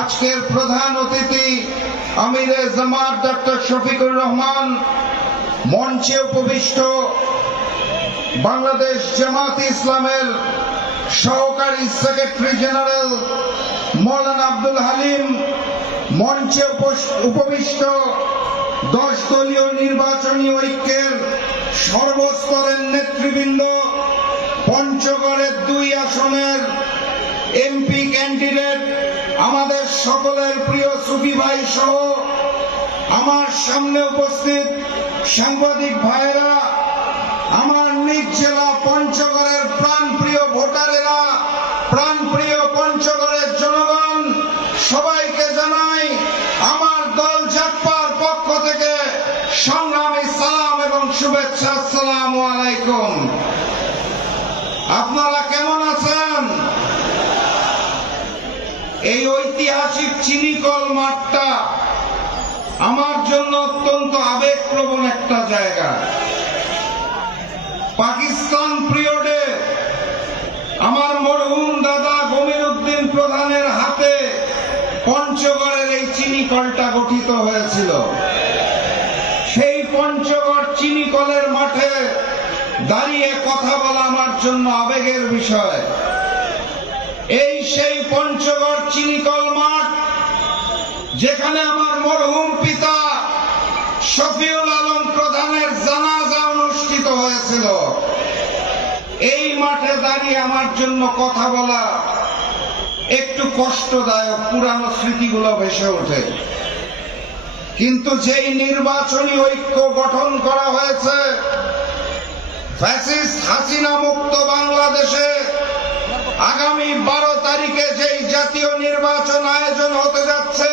আজকের প্রধান অতিথি আমিরে জামাত ডক্টর শফিকুর রহমান, মঞ্চে উপবিষ্ট বাংলাদেশ জামাত ইসলামের সহকারী সেক্রেটারি জেনারেল মৌলানা আব্দুল হালিম, মঞ্চে উপবিষ্ট 10 দলীয় নির্বাচনী ঐক্যের সর্বস্তরের নেতৃবৃন্দ, পঞ্চগড়ের 2 আসনের এমপি ক্যান্ডিডেট, আমাদের সকলের প্রিয় সুফি ভাই সহ আমার সামনে উপস্থিত সাংবাদিক ভাইয়েরা, আমার নিজ জেলা পঞ্চগড়ের প্রাণপ্রিয় ভোটারেরা, প্রাণপ্রিয় পঞ্চগড়ের জনগণ, সবাইকে জানাই আমার দল জাগপার পক্ষ থেকে সংগ্রামী সালাম এবং শুভেচ্ছা। আসসালামু আলাইকুম। আপনারা কেমন আছেন? এই ঐতিহাসিক চিনিকল মাঠটা আমার জন্য অত্যন্ত আবেগপ্রবণ একটা জায়গা। পাকিস্তান পিরিয়ডে আমার মরহুম দাদা গমির উদ্দিন প্রধানের হাতে পঞ্চগড়ের এই চিনিকলটা গঠিত হয়েছিল। সেই পঞ্চগড় চিনিকলের মাঠে দাঁড়িয়ে কথা বলা আমার জন্য আবেগের বিষয়। এই সেই পঞ্চগড় চিনিকল মাঠ, যেখানে আমার মরহুম পিতা শফিউল আলম প্রধানের জানাজা অনুষ্ঠিত হয়েছিল। এই মাঠে দাঁড়িয়ে আমার জন্য কথা বলা একটু কষ্টদায়ক, পুরানো স্মৃতিগুলো ভেসে ওঠে। কিন্তু যেই নির্বাচনী ঐক্য গঠন করা হয়েছে, ফ্যাসিস্ট হাসিনা মুক্ত বাংলাদেশে আগামী 12 তারিখে যেই জাতীয় নির্বাচন আয়োজন হতে যাচ্ছে,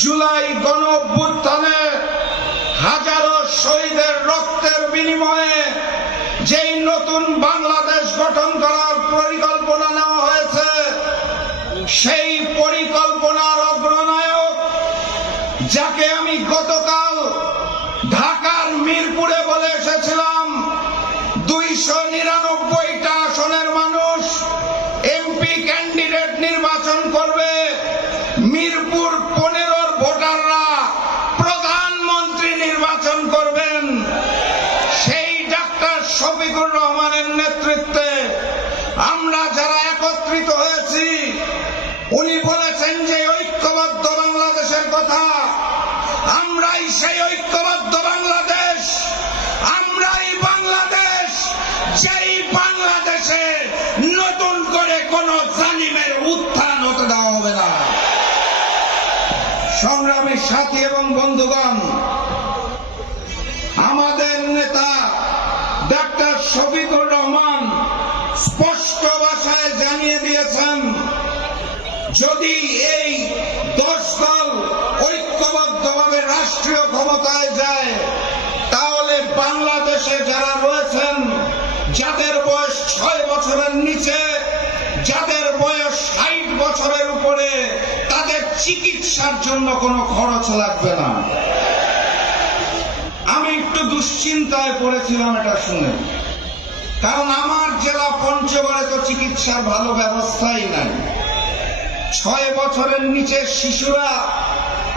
জুলাই গণ অভ্যুত্থানে হাজারো শহীদের রক্তের বিনিময়ে যেই নতুন বাংলাদেশ গঠন করার পরিকল্পনা নেওয়া হয়েছে, সেই পরিকল্পনার অগ্রনায়ক, যাকে আমি গতকাল ঢাকার মিরপুরে বলে এসেছিলাম, 299টা আসনের মানুষ এমপি ক্যান্ডিডেট নির্বাচন করবে, মিরপুর 15-র ভোটাররা প্রধানমন্ত্রী নির্বাচন করবেন, সেই ডাক্তার শফিকুর রহমানের নেতৃত্বে আমরা যারা একত্রিত হয়েছি। উনি বলেছেন যে ঐক্যবদ্ধ বাংলাদেশের কথা, আমরাই সেই ঐক্যবদ্ধ বাংলাদেশ, আমরাই বাংলাদেশ, যেই বাংলাদেশে নতুন করে কোন জালিমের উত্থান হতে দেওয়া হবে না। সংগ্রামী সাথী এবং বন্ধুগণ, আমাদের নেতা ডাক্তার শফিকুর রহমান স্পষ্ট ভাষায় জানিয়ে দিয়েছেন, যদি এই 10 দল ঐক্যবদ্ধভাবে রাষ্ট্রীয় ক্ষমতায় যায়, তাহলে বাংলাদেশে যারা রয়েছেন, যাদের বয়স 6 বছরের নিচে, যাদের বয়স 60 বছরের উপরে, তাদের চিকিৎসার জন্য কোনো খরচ লাগবে না। আমি একটু দুশ্চিন্তায় পড়েছিলাম এটা শুনে, কারণ আমার জেলা পঞ্চগড়ে তো চিকিৎসার ভালো ব্যবস্থাই নাই। 6 বছরের নিচে শিশুরা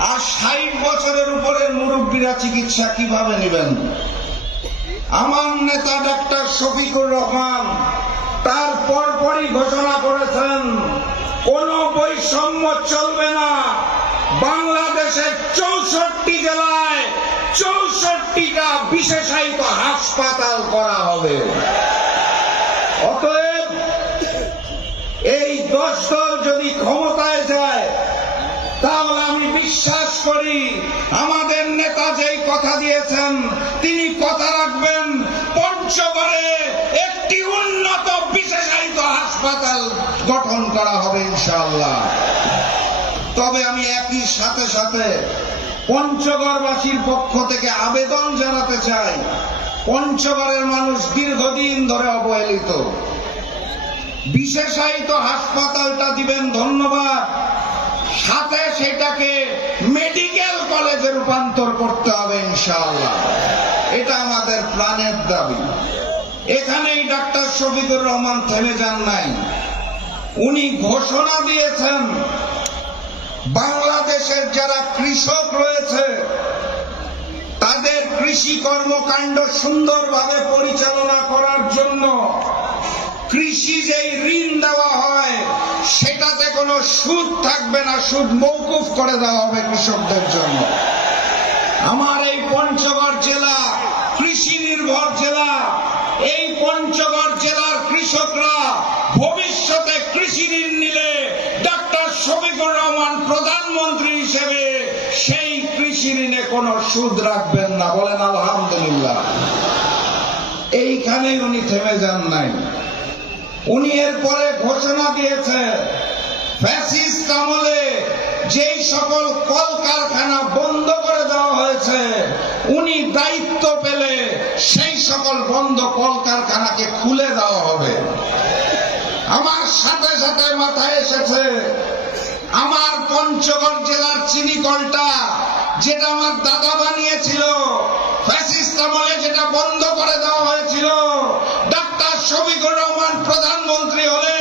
আর 60 বছরের উপরের মুরব্বীরা চিকিৎসা কিভাবে নেবেন? আমার নেতা ডাক্তার শফিকুর রহমান তার পরপরই ঘোষণা করেছেন, কোন বৈষম্য চলবে না। বাংলাদেশের 64 জেলায় 64টা বিশেষায়িত হাসপাতাল করা হবে। অতএব এই 10 দল যদি ক্ষমতায় যায়, তাহলে আমি বিশ্বাস করি আমাদের নেতা যেই কথা দিয়েছেন তিনি কথা রাখবেন। পঞ্চগড়ে একটি উন্নত বিশেষায়িত হাসপাতাল গঠন করা হবে ইনশাআল্লাহ। তবে আমি একই সাথে সাথে পঞ্চগড়বাসীর পক্ষ থেকে আবেদন জানাতে চাই, পঞ্চগড়ের মানুষ দীর্ঘদিন ধরে অবহেলিত। বিশেষায়িত হাসপাতালটা দিবেন ধন্যবাদ, সাথে সেটাকে মেডিকেল কলেজে রূপান্তর করতে হবে ইনশাআল্লাহ। এটা আমাদের প্রাণের দাবি। এখানেই ডাক্তার শফিকুর রহমান থেমে যান নাই। উনি ঘোষণা দিয়েছেন বাংলাদেশের যারা কৃষক রয়েছে তাদের কৃষি কর্মকাণ্ড সুন্দরভাবে পরিচালনা করার জন্য কৃষি যেই ঋণ দেওয়া হয় সেটাতে কোনো সুদ থাকবে না, সুদ মওকুফ করে দেওয়া হবে কৃষকদের জন্য। আমার এই পঞ্চগড় জেলা কৃষি নির্ভর জেলা, এই পঞ্চগড় জেলার কৃষকরা ভবিষ্যতে কৃষি ঋণ নিলে ডক্টর শফিকুর রহমান প্রধানমন্ত্রী হিসেবে সেই কৃষি ঋণে কোনো সুদ রাখবেন না। বলেন আলহামদুলিল্লাহ। এইখানে উনি থেমে যান নাই, উনি এরপরে ঘোষণা দিয়েছে ফ্যাসিস্ট আমলে যেই সকল কলকারখানা বন্ধ করে দেওয়া হয়েছে উনি দায়িত্ব পেলে সেই সকল বন্ধ কলকারখানাকে খুলে দেওয়া হবে। আমার সাথে সাথে মাথায় এসেছে আমার পঞ্চগড় জেলার চিনি কলটা যেটা আমার দাদা বানিয়েছিল, ফ্যাসিস্ট আমলে যেটা বন্ধ করে দেওয়া হয়েছিল, ডক্টর শফিকুর রহমান প্রধানমন্ত্রী হলে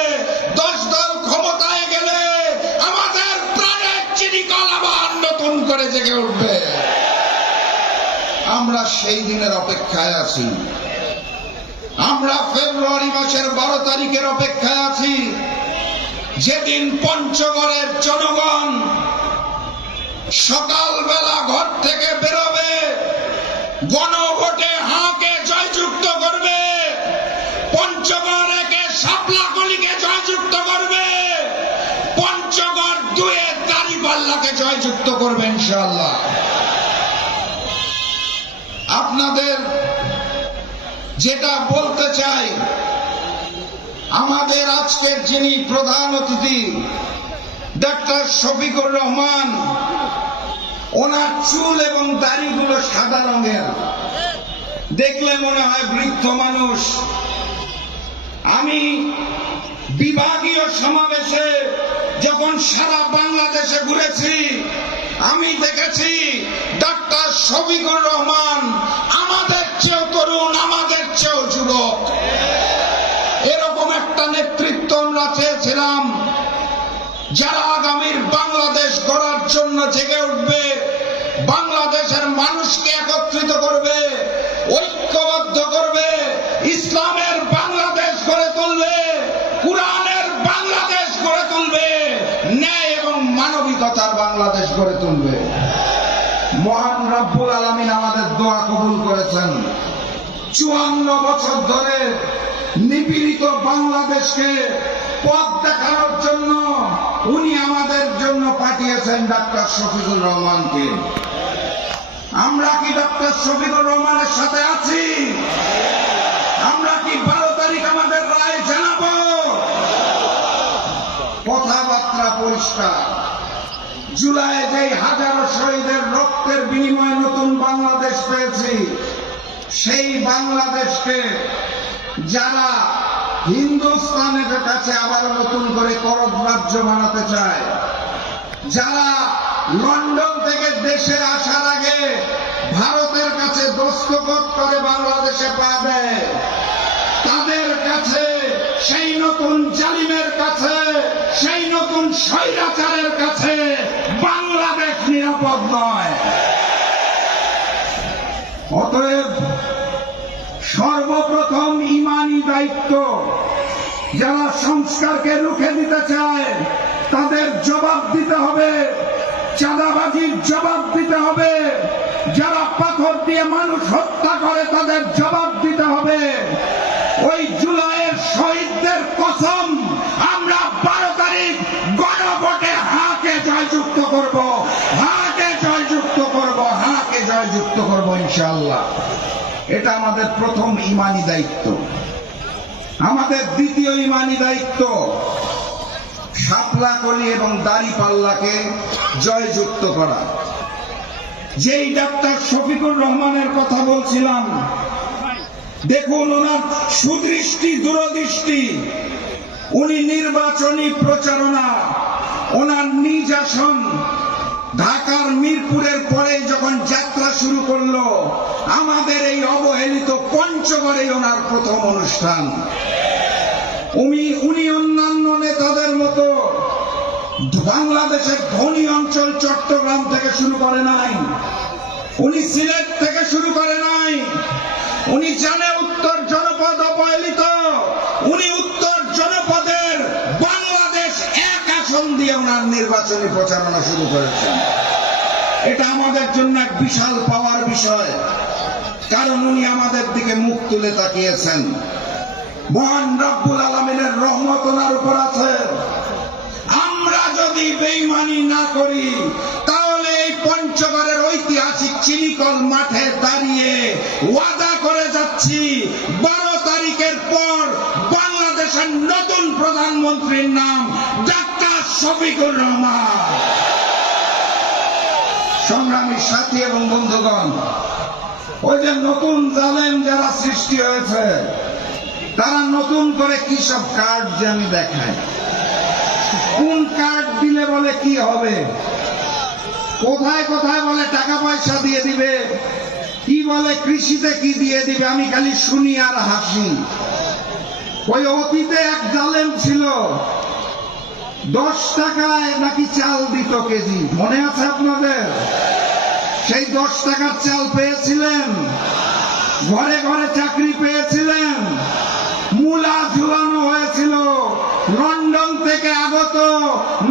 10 দল ক্ষমতায় গেলে আমাদের প্রাণের চিনি কল আবার নতুন করে জেগে উঠবে। আমরা সেই দিনের অপেক্ষায় আছি। আমরা ফেব্রুয়ারি মাসের 12 তারিখের অপেক্ষায় আছি, যেদিন পঞ্চগড়ের জনগণ সকালবেলা ঘর থেকে বেরোবে, গণভোটে হাঁকে জয়যুক্ত করবে, পঞ্চগড় একে শাপলাকলিকে জয়যুক্ত করবে, পঞ্চগড় 2 দাঁড়িপাল্লাকে জয়যুক্ত করবে ইনশাআল্লাহ। আপনাদের যেটা বলতে চাই, আমাদের আজকের যিনি প্রধান অতিথি ডক্টর শফিকুর রহমান, ওনার চুল এবং দাড়িগুলো সাদা রঙের, দেখলে মনে হয় বৃদ্ধ মানুষ। আমি বিভাগীয় সমাবেশে যখন সারা বাংলাদেশে ঘুরেছি আমি দেখেছি ডক্টর শফিকুর রহমান আমাদের চেয়েও তরুণ, আমাদের চেয়েও যুবক। এরকম একটা নেতৃত্ব আমরা চেয়েছিলাম যারা আগামীর বাংলাদেশ গড়ার জন্য জেগে উঠবে, বাংলাদেশের মানুষকে একত্রিত করবে, ঐক্যবদ্ধ করবে, ইসলামের বাংলাদেশ গড়ে তুলবে, কুরআনের বাংলাদেশ গড়ে তুলবে, ন্যায় এবং মানবিকতার বাংলাদেশ গড়ে তুলবে। মহান রব্বুল আলামিন আমাদের দোয়া কবুল করেছেন। 54 বছর ধরে নিপীড়িত বাংলাদেশকে পথ দেখানোর জন্য উনি আমাদের জন্য পাঠিয়েছেন ডক্টর শফিকুর রহমানকে। আমরা কি ডক্টর শফিকুর রহমানের সাথে আছি? আমরা কি 12 তারিখ আমাদের রায় জানাবো? কথাবার্তা পরিষ্কার। জুলাই যেই হাজারো শহীদের রক্তের বিনিময়ে নতুন বাংলাদেশ পেয়েছি, সেই বাংলাদেশকে যারা হিন্দুস্তানের কাছে আবার নতুন করে করদ রাজ্য বানাতে চায়, যারা লন্ডন থেকে দেশে আসার আগে ভারতের কাছে দস্তখত করে বাংলাদেশে পা দেয়, তাদের কাছে, সেই নতুন জালিমের কাছে, সেই নতুন স্বৈরাচারের কাছে বাংলাদেশ নিরাপদ নয়। অতএব সর্বপ্রথম ইমানি দায়িত্ব, যারা সংস্কারকে রুখে দিতে চায় তাদের জবাব দিতে হবে, চাঁদাবাজির জবাব দিতে হবে, যারা পাথর দিয়ে মানুষ হত্যা করে তাদের জবাব দিতে হবে। ওই জুলাইয়ের শহীদদের কসম আমরা 12 তারিখ গণভোটে হাঁকে জয়যুক্ত করব, হাঁকে জয়যুক্ত করব, হাঁকে জয়যুক্ত করব ইনশাআল্লাহ। এটা আমাদের প্রথম ইমানি দায়িত্ব। আমাদের দ্বিতীয় ইমানি দায়িত্ব শাপলাকলি এবং দাঁড়িপাল্লাকে জয়যুক্ত করা। যেই ডক্টর শফিকুর রহমানের কথা বলছিলাম, দেখুন ওনার সুদৃষ্টি দূরদৃষ্টি, উনি নির্বাচনী প্রচারণা, ওনার নিজ আসন ঢাকার মিরপুরের পরে যখন যাত্রা শুরু করলো, আমাদের এই অবহেলিত পঞ্চগড়ে ওনার প্রথম অনুষ্ঠান। উনি অন্যান্য নেতাদের মতো বাংলাদেশের ধনী অঞ্চল চট্টগ্রাম থেকে শুরু করে নাই, উনি সিলেট থেকে শুরু করে নাই। উনি জানে উত্তর জনপদ অবহেলিত, উনি উত্তর জনপদের বাংলাদেশ এক আসন দিয়ে ওনার নির্বাচনী প্রচারণা শুরু করেছেন। এটা আমাদের জন্য এক বিশাল পাওয়ার বিষয়, কারণ উনি আমাদের দিকে মুখ তুলে তাকিয়েছেন। মহান রব্বুল আলামিনের রহমত ওনার উপর আছে। আমরা যদি বেঈমানি না করি তাহলে এই পঞ্চগড়ের ঐতিহাসিক চিনিকল মাঠে দাঁড়িয়ে ওয়াদা করে যাচ্ছি 12 তারিখের পর বাংলাদেশের নতুন প্রধানমন্ত্রীর নাম ডাক্তার শফিকুর রহমান। সংগ্রামী সাথী এবং বন্ধুগণ, ওই যে নতুন জালেম যারা সৃষ্টি হয়েছে তারা নতুন করে কি সব কার্ড যে আমি দেখাই, কোন কার্ড দিলে বলে কি হবে, কোথায় কোথায় বলে টাকা পয়সা দিয়ে দিবে, কি বলে কৃষিতে কি দিয়ে দিবে, আমি খালি শুনি আর হাসি। ওই অতীতে এক জালেম ছিল, 10 টাকায় নাকি চাল দিত কেজি, মনে আছে আপনাদের? সেই 10 টাকার চাল পেয়েছিলেন, ঘরে ঘরে চাকরি পেয়েছিলেন, মূলা ঝুলানো হয়েছিল। লন্ডন থেকে আগত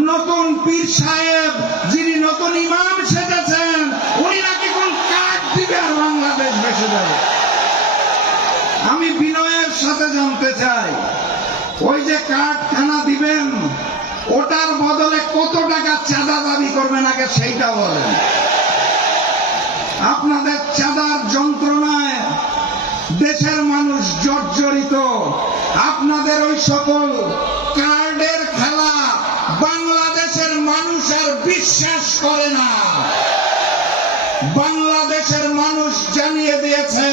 নতুন পীর সাহেব, যিনি নতুন ইমাম সেজেছেন, উনি নাকি কোন কার্ড দিবে আর বাংলাদেশ বেঁচে যাবে। আমি বিনয়ের সাথে জানতে চাই, ওই যে কার্ডখানা দিবেন ওটার বদলে কত টাকা চাঁদা দাবি করবেন আগে সেইটা বলেন। আপনাদের চাঁদার যন্ত্রণায় দেশের মানুষ জর্জরিত। আপনাদের ওই সকল কার্ডের খেলা বাংলাদেশের মানুষ আর বিশ্বাস করে না। বাংলাদেশের মানুষ জানিয়ে দিয়েছে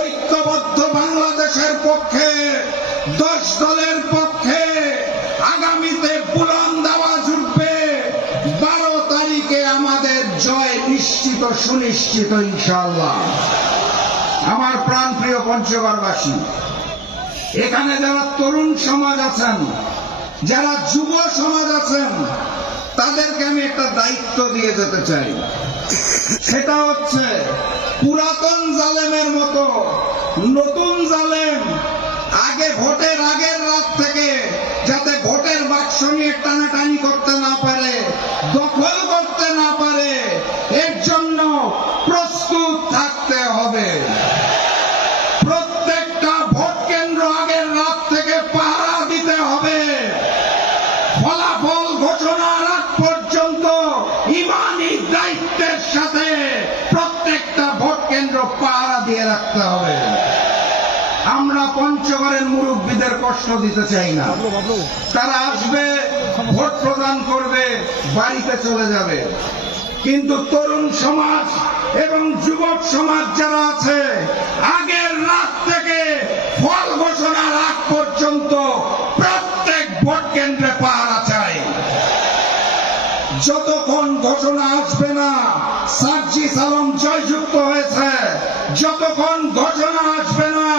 ঐক্যবদ্ধ বাংলাদেশের পক্ষে, 10 দলের পক্ষে আগামীতে বুলন্দ আওয়াজ উঠবে। 12 তারিখে আমাদের জয় নিশ্চিত সুনিশ্চিত ইনশাআল্লাহ। আমার প্রাণপ্রিয় পঞ্চগড়বাসী, এখানে যারা তরুণ সমাজ আছেন, যারা যুব সমাজ আছেন, তাদেরকে আমি একটা দায়িত্ব দিয়ে যেতে চাই। সেটা হচ্ছে পুরাতন জালেমের মতো নতুন জালেম আগে ভোটের আগের রাত থেকে যাতে ভোটের বাক্স নিয়ে টানাটানি করতে না পারে, দখল করতে না পারে, এর জন্য প্রস্তুত থাকতে হবে। প্রত্যেকটা ভোট কেন্দ্র আগের রাত থেকে পাহারা দিতে হবে। ফলাফল ঘোষণার আগ পর্যন্ত ইমানি দায়িত্বের সাথে প্রত্যেকটা ভোট কেন্দ্র পাহারা দিয়ে রাখতে হবে। আমরা পঞ্চগড়ের মুরব্বীদের কষ্ট দিতে চাই না। তারা আসবে, ভোট প্রদান করবে, বাড়িতে চলে যাবে। কিন্তু তরুণ সমাজ এবং যুবক সমাজ যারা আছে, আগের রাত থেকে ফল ঘোষণার আগ পর্যন্ত প্রত্যেক ভোট কেন্দ্রে পাহারা চাই। যতক্ষণ ঘোষণা আসবে না সার্জিস আলম জয়যুক্ত হয়েছে, যতক্ষণ ঘোষণা আসবে না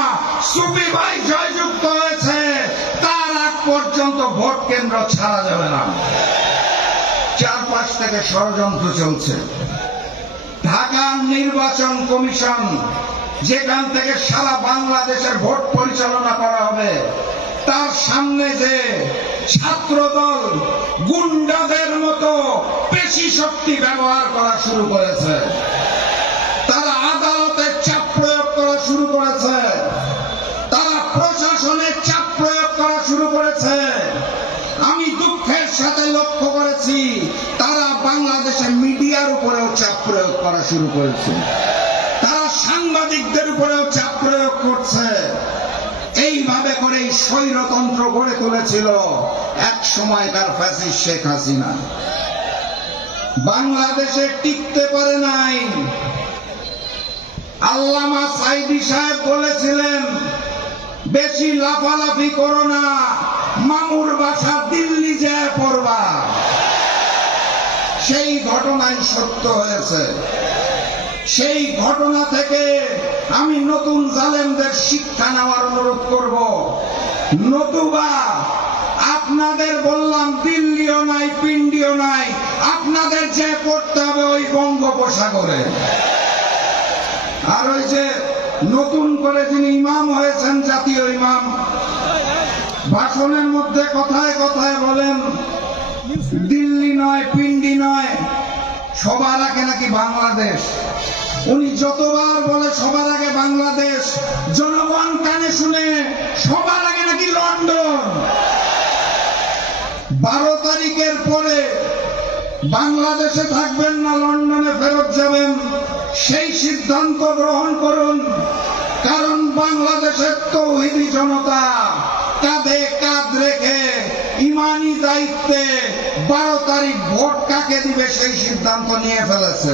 সুফি ভাই জয়যুক্ত হয়েছে, তার আগ পর্যন্ত ভোট কেন্দ্র ছাড়া যাবে না। চারপাশ থেকে ষড়যন্ত্র চলছে। ঢাকা নির্বাচন কমিশন, যেখান থেকে সারা বাংলাদেশের ভোট পরিচালনা করা হবে, তার সামনে যে ছাত্রদল গুন্ডাদের মতো পেশি শক্তি ব্যবহার করা শুরু করেছে, তারা আদালতের চাপ প্রয়োগ করা শুরু করেছে, তারা প্রশাসনের চাপ প্রয়োগ করা শুরু করেছে। আমি দুঃখের সাথে লক্ষ্য করেছি তারা বাংলাদেশের মিডিয়ার উপরেও চাপ প্রয়োগ করা শুরু করেছে, তারা সাংবাদিকদের উপরেও চাপ প্রয়োগ করছে। এইভাবে করেই স্বৈরতন্ত্র গড়ে তুলেছিল এক সময়কার ফ্যাসিস্ট শেখ হাসিনা। বাংলাদেশে টিকতে পারে নাই। আল্লামা সাঈদী সাহেব বলেছিলেন, বেশি লাফালাফি করো না, মামুর বাসা দিল্লি যায় পড়বা। সেই ঘটনাই সত্য হয়েছে। সেই ঘটনা থেকে আমি নতুন জালেমদের শিক্ষা নেওয়ার অনুরোধ করব। নতুবা আপনাদের বললাম দিল্লিও নাই, পিন্ডিও নাই, আপনাদের যে করতে হবে ওই বঙ্গোপসাগরে। আর ওই যে নতুন করে যিনি ইমাম হয়েছেন, জাতীয় ইমাম, ভাষণের মধ্যে কথায় কথায় বলেন দিল্লি নয়, পিন্ডি নয়, সবার আগে নাকি বাংলাদেশ। উনি যতবার বলে সবার আগে বাংলাদেশ, জনগণ কানে শুনে সবার আগে নাকি লন্ডন। 12 তারিখের পরে বাংলাদেশে থাকবেন না লন্ডনে ফেরত যাবেন, সেই সিদ্ধান্ত গ্রহণ করুন। কারণ বাংলাদেশের তৌহিদি জনতা কাঁধে কাঁধ রেখে ইমানি দায়িত্বে 12 তারিখ ভোট কাকে দিবে সেই সিদ্ধান্ত নিয়ে ফেলেছে।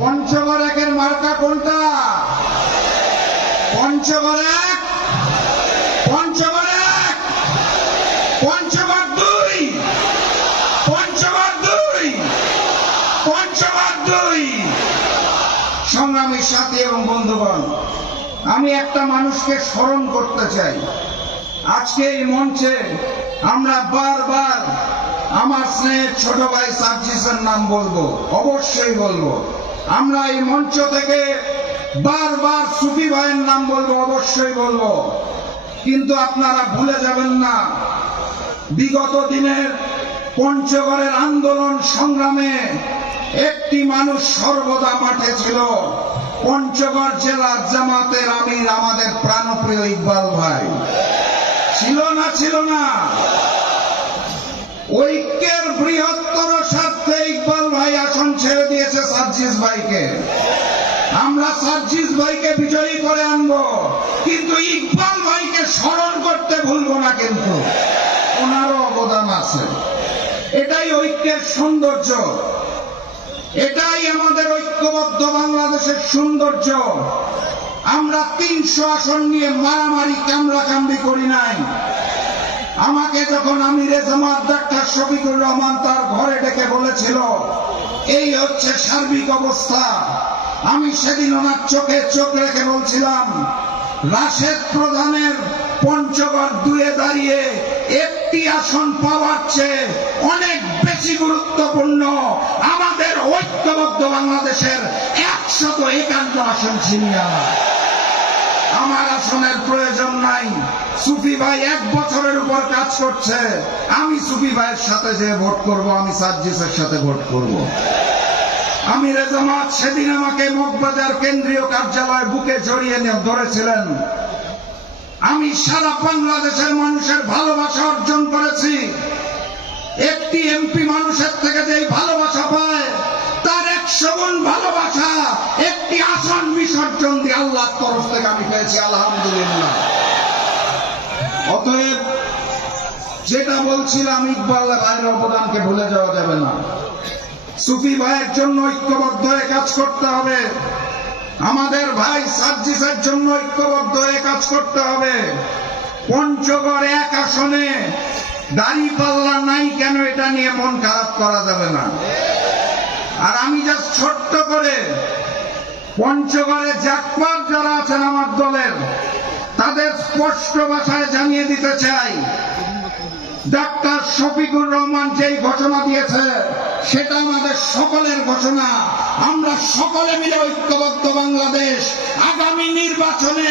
পঞ্চগড় একের মার্কা কোনটা? পঞ্চগড় এক, পঞ্চগড় এক, পঞ্চগড় দুই, পঞ্চগড় দুই, পঞ্চগড় দুই। সংগ্রামী সাথী এবং বন্ধুগণ, আমি একটা মানুষকে স্মরণ করতে চাই। আজকে এই মঞ্চে আমরা বারবার আমার স্নেহের ছোট ভাই সার্জিসের নাম বলবো, অবশ্যই বলবো। আমরা এই মঞ্চ থেকে বারবার সুফি ভাইয়ের নাম বলবো, অবশ্যই বলবো। কিন্তু আপনারা ভুলে যাবেন না, বিগত দিনের পঞ্চগড়ের আন্দোলন সংগ্রামে একটি মানুষ সর্বদা মাঠে ছিল, পঞ্চগড় জেলার জামাতের আমির আমাদের প্রাণপ্রিয় ইকবাল ভাই। ছিল না? ছিল না? ঐক্যের বৃহত্তর স্বার্থে ইকবাল ভাই আসন ছেড়ে দিয়েছে সার্জিস ভাইকে। আমরা সার্জিস ভাইকে বিজয়ী করে আনবো, কিন্তু ইকবাল ভাইকে স্মরণ করতে ভুলবো না। কিন্তু ওনারও অবদান আছে। এটাই ঐক্যের সৌন্দর্য, এটাই আমাদের ঐক্যবদ্ধ বাংলাদেশের সৌন্দর্য। আমরা 300 আসন নিয়ে মারামারি কামড়াকামড়ি করি নাই। আমাকে যখন আমিরে জামাত ডাক্তার শফিকুর রহমান তার ঘরে ডেকে বলেছিল এই হচ্ছে সার্বিক অবস্থা, আমি সেদিন ওনার চোখে চোখ রেখে বলছিলাম, রাশেদ প্রধানের পঞ্চগড় 2-এ দাঁড়িয়ে একটি আসন পাওয়ার চেয়ে অনেক বেশি গুরুত্বপূর্ণ আমাদের ঐক্যবদ্ধ বাংলাদেশের 151 আসন ছিনিয়ে আনা। আমার আসনের প্রয়োজন নাই। সুফি ভাই 1 বছরের উপর কাজ করছে, আমি সুফি ভাইয়ের সাথে যে ভোট করব, আমি সার্জিসের সাথে ভোট করব। আমিরে জামাত সেদিন আমাকে মগবাজার কেন্দ্রীয় কার্যালয় বুকে জড়িয়ে ধরেছিলেন। আমি সারা বাংলাদেশের মানুষের ভালোবাসা অর্জন করেছি। একটি এমপি মানুষের থেকে যেই ভালোবাসা পায়, তার 100 গুণ ভালোবাসা একটি আসন বিসর্জন দিয়ে আল্লাহর তরফ থেকে আমি পেয়েছি, আলহামদুলিল্লাহ। অতএব যেটা বলছিলাম, ইকবাল ভাইয়ের অবদানকে ভুলে যাওয়া যাবে না। সুফি ভাইয়ের জন্য ঐক্যবদ্ধ হয়ে কাজ করতে হবে, আমাদের ভাই সার্জিসের জন্য ঐক্যবদ্ধ হয়ে কাজ করতে হবে। পঞ্চগড় 1 আসনে দাঁড়িপাল্লা নাই কেন, এটা নিয়ে মন খারাপ করা যাবে না। আর আমি জাস্ট ছোট্ট করে পঞ্চগড়ে জাকপার যারা আছেন আমার দলের, তাদের স্পষ্ট ভাষায় জানিয়ে দিতে চাই, ডাক্তার শফিকুর রহমান যেই ঘোষণা দিয়েছে সেটা আমাদের সকলের ঘোষণা। আমরা সকলে মিলে ঐক্যবদ্ধ বাংলাদেশ। আগামী নির্বাচনে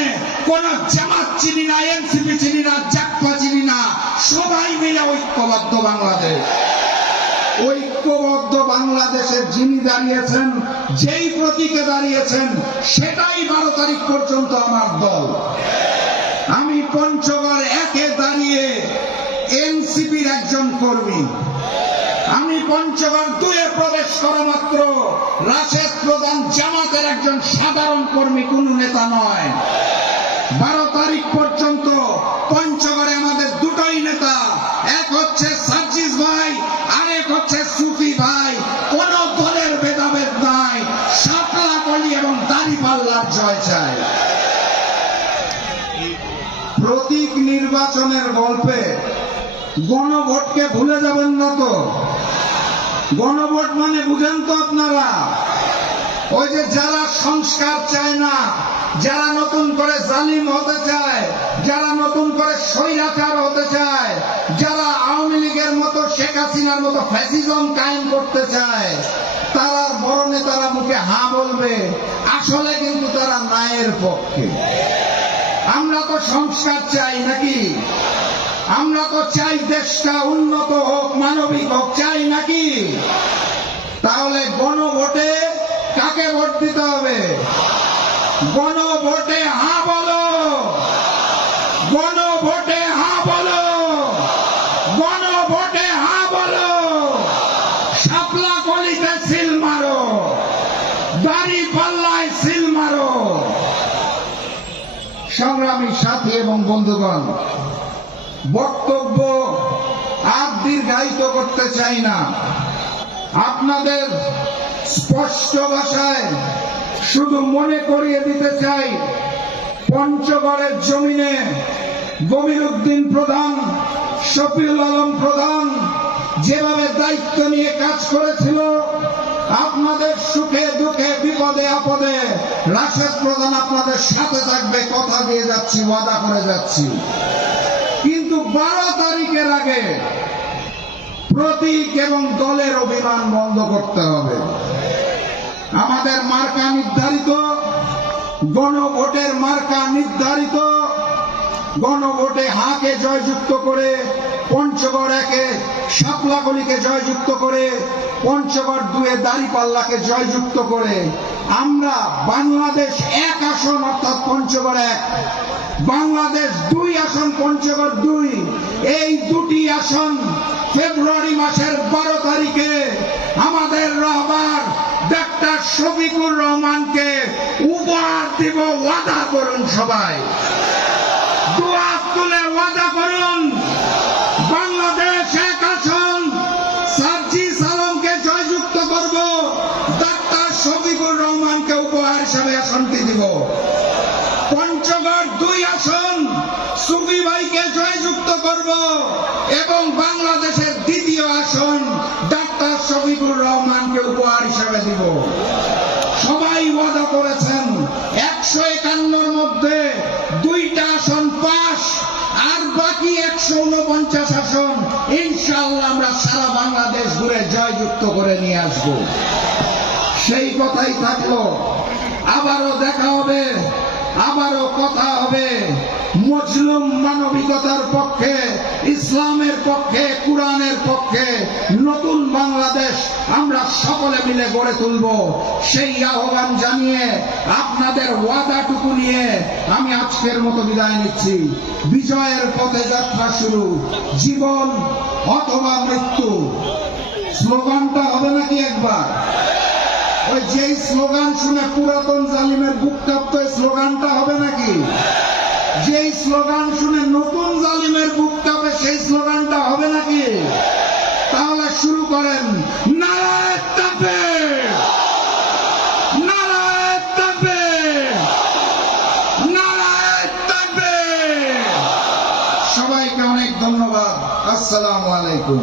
কোন জামাত চিনি না, এনসিপি চিনি না, জাকপা চিনি না, সবাই মিলে ঐক্যবদ্ধ বাংলাদেশ। ঐক্যবদ্ধ বাংলাদেশের যিনি দাঁড়িয়েছেন, যেই প্রতীকে দাঁড়িয়েছেন, সেটাই 12 তারিখ পর্যন্ত আমার দল। আমি পঞ্চগড় 1-এ দাঁড়িয়ে এনসিপির একজন কর্মী। আমি পঞ্চগড় 2-এ প্রবেশ করা মাত্র রাশেদ প্রধান জামাতের একজন সাধারণ কর্মী, কোন নেতা নয়। 12 তারিখ পর্যন্ত পঞ্চগড়ে আমাদের দুটোই নেতা, এক হচ্ছে সার্জিস ভাই, আরেক হচ্ছে সুফি ভাই। কোন দলের ভেদাভেদ নাই, শাপলা কলি এবং দাঁড়িপাল্লার জয় চাই। প্রতীক নির্বাচনের গল্পে গণভোটকে ভুলে যাবেন না তো। গণভোট মানে বুঝেন তো আপনারা? ওই যে যারা সংস্কার চায় না, যারা নতুন করে জালিম হতে চায়, যারা নতুন করে স্বৈরাচার হতে চায়, যারা আওয়ামী লীগের মতো শেখ হাসিনার মতো ফ্যাসিজম কায়েম করতে চায়, তারা বড় নেতারা মুখে হা বলবে, আসলে কিন্তু তারা ন্যায়ের পক্ষে। আমরা তো সংস্কার চাই নাকি? আমরা তো চাই দেশটা উন্নত হোক, মানবিক হোক, চাই নাকি? তাহলে গণভোটে কাকে ভোট দিতে হবে? গণভোটে হা বলো, গণভোটে হা বলো, গণভোটে হা বলো। শাপলা কলিতে সিল মারো, দাড়ি পাল্লায় সিল মারো। সংগ্রামী সাথী এবং বন্ধুগণ, বক্তব্য আর দীর্ঘায়িত করতে চাই না। আপনাদের স্পষ্ট ভাষায় শুধু মনে করিয়ে দিতে চাই, পঞ্চগড়ের জমিনে গমিরউদ্দিন প্রধান, শফিউল আলম প্রধান যেভাবে দায়িত্ব নিয়ে কাজ করেছিল, আপনাদের সুখে দুঃখে বিপদে আপদে রাশেদ প্রধান আপনাদের সাথে থাকবে, কথা দিয়ে যাচ্ছি, ওয়াদা করে যাচ্ছি। কিন্তু 12 তারিখের আগে প্রতীক এবং দলের অভিমান বন্ধ করতে হবে। আমাদের মার্কা নির্ধারিত, গণভোটের মার্কা নির্ধারিত। গণভোটে হাকে জয়যুক্ত করে, পঞ্চগড় 1-এ শাপলাকলিকে জয়যুক্ত করে, পঞ্চগড় 2-এ দাঁড়িপাল্লাকে জয়যুক্ত করে আমরা বাংলাদেশ 1 আসন অর্থাৎ পঞ্চগড় 1, বাংলাদেশ 2 আসন পঞ্চগড় 2, এই দুটি আসন ফেব্রুয়ারি মাসের 12 তারিখে আমাদের রাহবার ডাক্তার শফিকুর রহমানকে উপহার দিব। ওয়াদা করুন সবাই, দুয়া তুলে ওয়াদা করুন। বাংলাদেশ 1 আসন সার্জিস আলমকে জয়যুক্ত করব, ডাক্তার শফিকুর রহমানকে উপহার হিসাবে আসনটি দিব। পঞ্চগড় 2 আসন সুফি ভাইকে জয়যুক্ত করব এবং বাংলাদেশের 2য় আসন ডাক্তার শফিকুর রহমানকে উপহার হিসাবে দিব। সবাই ওয়াদা করেছেন 151-র মধ্যে 2টা আসন পাস, আর বাকি 149 আসন ইনশাআল্লাহ আমরা সারা বাংলাদেশ ঘুরে জয়যুক্ত করে নিয়ে আসব। সেই কথাই থাকলো, আবারও দেখা হবে, আবারও কথা হবে। মজলুম মানবিকতার পক্ষে, ইসলামের পক্ষে, কুরআনের পক্ষে নতুন বাংলাদেশ আমরা সকলে মিলে গড়ে তুলব। সেই আহ্বান জানিয়ে আপনাদের ওয়াদাটুকু নিয়ে আমি আজকের মতো বিদায় নিচ্ছি। বিজয়ের পথে যাত্রা শুরু, জীবন অথবা মৃত্যু। স্লোগানটা হবে নাকি একবার? ওই যেই স্লোগান শুনে পুরাতন জালিমের বুক কাঁপতো, স্লোগানটা হবে নাকি? যেই স্লোগান শুনে নতুন জালিমের বুক কাঁপে, সেই স্লোগানটা হবে নাকি? তাহলে শুরু করেন, নারায়ে তাকবীর, নারায়ে তাকবীর, নারায়ে তাকবীর। সবাইকে অনেক ধন্যবাদ। আসসালামু আলাইকুম।